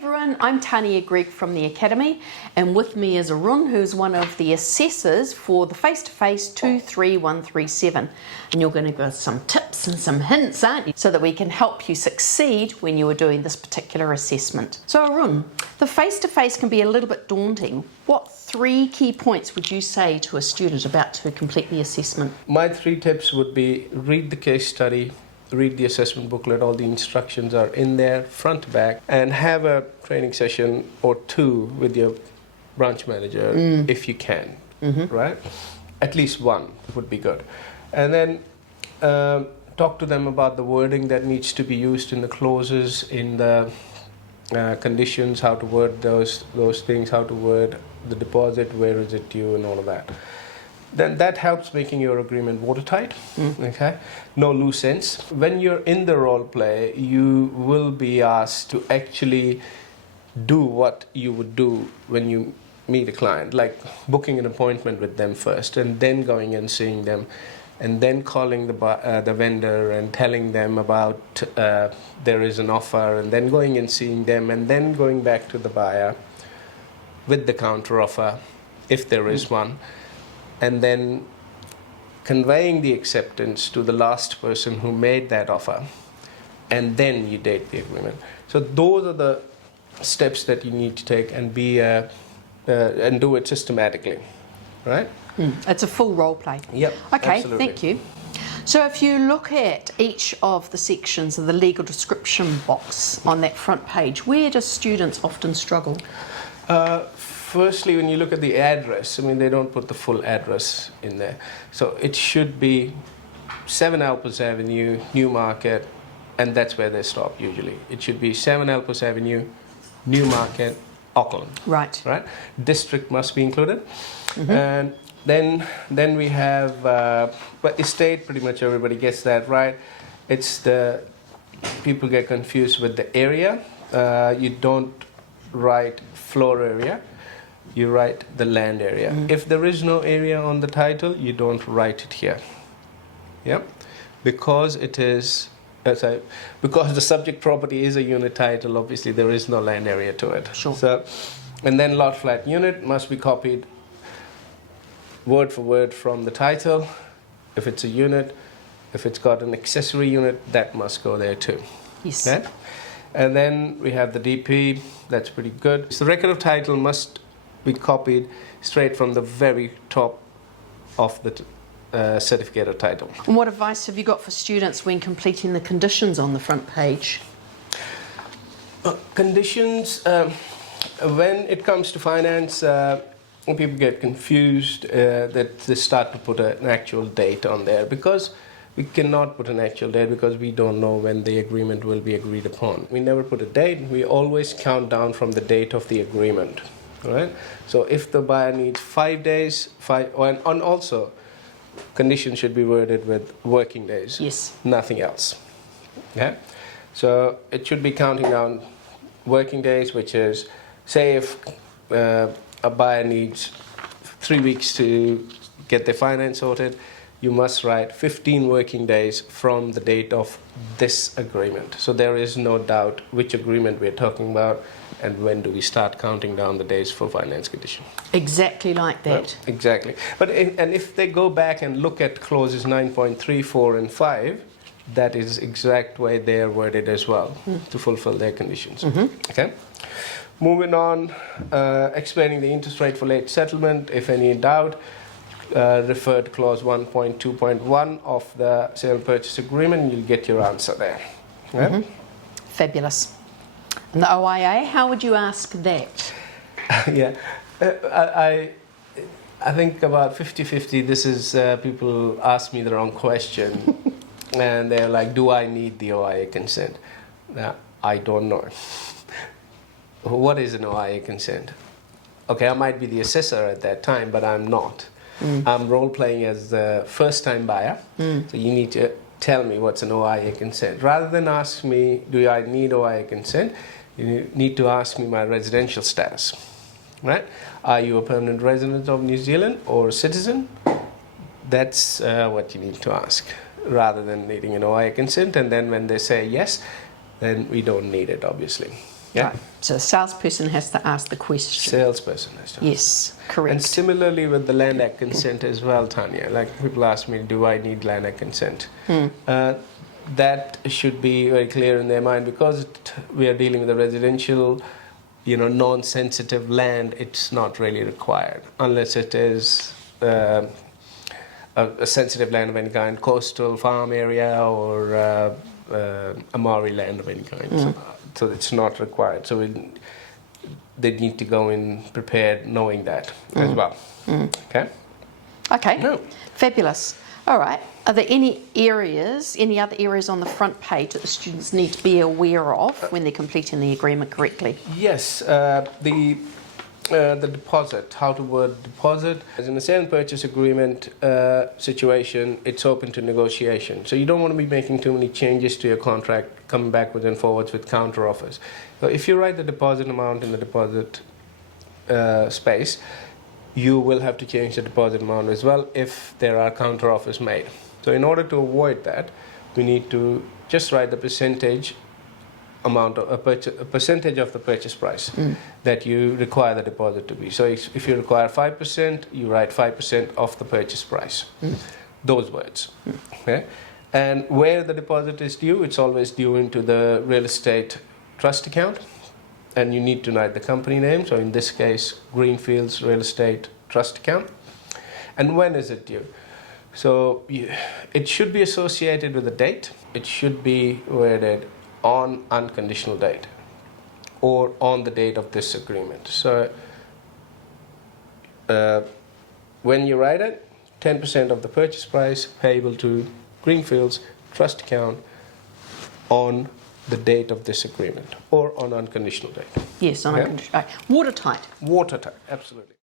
Everyone, I'm Tania from the Academy, and with me is Arun, who's one of the assessors for the face-to-face 23137. And you're going to give us some tips and some hints, aren't you, so that we can help you succeed when you are doing this particular assessment. So Arun, the face-to-face can be a little bit daunting. What 3 key points would you say to a student about to complete the assessment? My 3 tips would be: read the case study, read the assessment booklet, all the instructions are in there, front to back, and have a training session or 2 with your branch manager if you can, right? At least 1 would be good. And then talk to them about the wording that needs to be used in the clauses, in the conditions, how to word those things, how to word the deposit, where is it due, and all of that. Then that helps making your agreement watertight, okay? No loose ends. When you're in the role play, you will be asked to actually do what you would do when you meet a client, like booking an appointment with them first, and then going and seeing them, and then calling the vendor and telling them about there is an offer, and then going and seeing them, and then going back to the buyer with the counter offer, if there is one, and then conveying the acceptance to the last person who made that offer, and then you date the agreement. So those are the steps that you need to take and and do it systematically, right? It's a full role play. Yep. Okay, absolutely. thank you. So if you look at each of the sections of the legal description box on that front page, where do students often struggle? Firstly, when you look at the address, I mean, they don't put the full address in there. So it should be 7 Alpers Avenue, Newmarket, and that's where they stop usually. It should be 7 Alpers Avenue, Newmarket, Auckland. Right. Right? District must be included. And then we have, but estate, pretty much everybody gets that right. It's people get confused with the area. You don't write floor area. You write the land area. If there is no area on the title, you don't write it here. Yeah, because it is because the subject property is a unit title. Obviously, there is no land area to it. Sure. So, and then lot flat unit must be copied word for word from the title. If it's a unit, if it's got an accessory unit, that must go there too. Yes. Right? And then we have the DP. That's pretty good. So the record of title must be copied straight from the very top of the certificate of title. And what advice have you got for students when completing the conditions on the front page? Conditions, when it comes to finance, people get confused that they start to put an actual date on there, because we cannot put an actual date because we don't know when the agreement will be agreed upon. We never put a date. We always count down from the date of the agreement. Right? So if the buyer needs 5 days, and also conditions should be worded with working days. Yes. Nothing else. Okay? So it should be counting down working days, which is, say if a buyer needs 3 weeks to get their finance sorted, you must write 15 working days from the date of this agreement. So there is no doubt which agreement we're talking about and when do we start counting down the days for finance condition. Exactly like that. Right? Exactly. But if they go back and look at clauses 9.3, 4, and 5, that is exact way they are worded as well to fulfill their conditions. Okay. Moving on, explaining the interest rate for late settlement. If any doubt, refer to clause 1.2.1 of the sale and purchase agreement. You'll get your answer there. Yeah? Fabulous. And the OIA, how would you ask that? Yeah, I think about 50-50. This is people ask me the wrong question, and they're like, "Do I need the OIA consent?" Now, I don't know. What is an OIA consent? Okay, I might be the assessor at that time, but I'm not. I'm role-playing as the first-time buyer, so you need to tell me what's an OIA consent. Rather than ask me, do I need OIA consent, you need to ask me my residential status, right? Are you a permanent resident of New Zealand or a citizen? That's what you need to ask, rather than needing an OIA consent. And then when they say yes, then we don't need it, obviously. Yeah. Right. So the salesperson has to ask the question. Salesperson has to. Yes, correct. And similarly with the land act consent as well, Tanya. Like people ask me, do I need land act consent? That should be very clear in their mind because we are dealing with a residential, non-sensitive land. It's not really required unless it is a sensitive land of any kind, coastal farm area or a Maori land of any kind. So it's not required. So they need to go in prepared knowing that as well. Okay? Okay, No. fabulous. All right. Are there any other areas on the front page that the students need to be aware of when they're completing the agreement correctly? Yes, the deposit, how to word deposit. As in a sale and purchase agreement situation, it's open to negotiation. So you don't want to be making too many changes to your contract, coming backwards and forwards with counter offers. So if you write the deposit amount in the deposit space, you will have to change the deposit amount as well if there are counter offers made. So in order to avoid that, we need to just write the percentage amount of a percentage of the purchase price that you require the deposit to be. So if you require 5%, you write 5% of the purchase price. Those words. Okay? And where the deposit is due, it's always due into the real estate trust account. And you need to write the company name. So in this case, Greenfields Real Estate Trust Account. And when is it due? So it should be associated with a date. It should be worded on unconditional date or on the date of this agreement. So when you write it, 10% of the purchase price payable to Greenfields Trust Account on the date of this agreement or on unconditional date. Yes, on unconditional. Watertight. Watertight, absolutely.